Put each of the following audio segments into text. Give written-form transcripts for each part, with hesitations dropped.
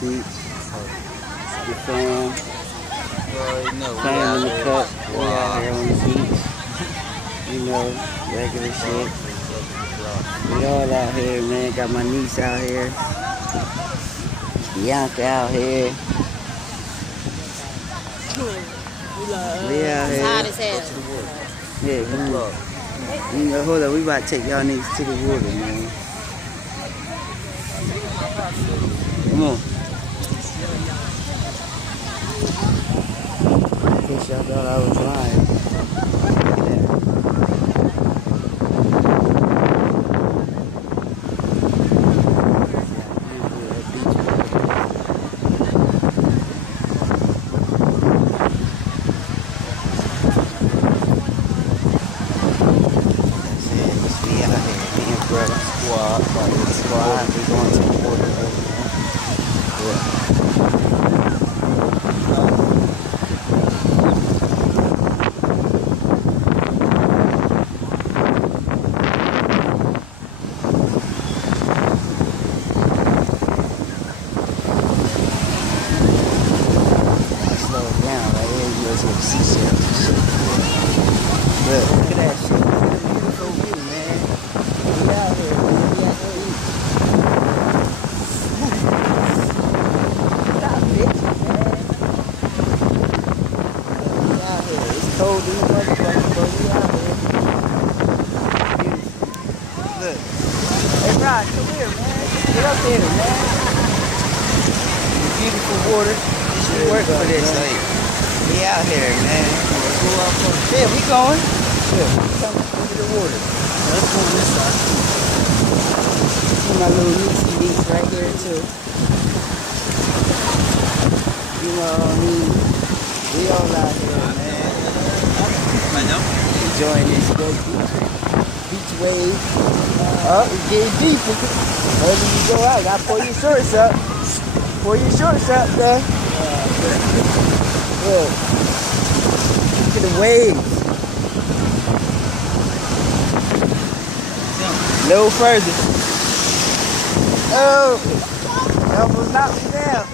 beach. The fam. No, we Fam out in the here. cut. We out Wow. here on the beach. You know, regular shit. We all out here, man. Got my niece out here. Bianca out here. We out It's hot here. as hell. Yeah, come on. You know, hold up. We about to take y'all niggas to the water, man. Come on. In case y'all thought I was lying. Squad, we going to the water right slow it down right here. You guys get seashells and shit. Look at that shit. Look at the beautiful view, man. We out here, man. We out here eating. Stop, bitch, man. We out here. It's cold in the motherfucker, but we out here. Beautiful. Look. Hey, Rod, come here, man. Get up there, man. Beautiful water. You should work for this. Like, we out here, man. Yeah, we going. Yeah, come into the water. Let's go this side. See my little niecey niece right here too. You know what I mean? We all out here, man. Enjoying this good beach wave. It's getting deeper. Wherever you go out, gotta pull your shorts up. Pull your shorts up there. Look. Look at the waves. A little further. Oh! That almost knocked me down.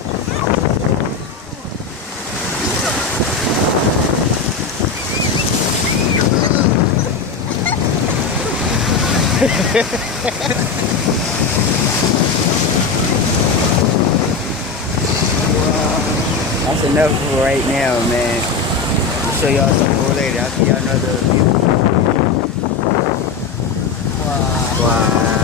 That's enough for right now, man. I'll show y'all some more later. I'll give y'all another view. Wow.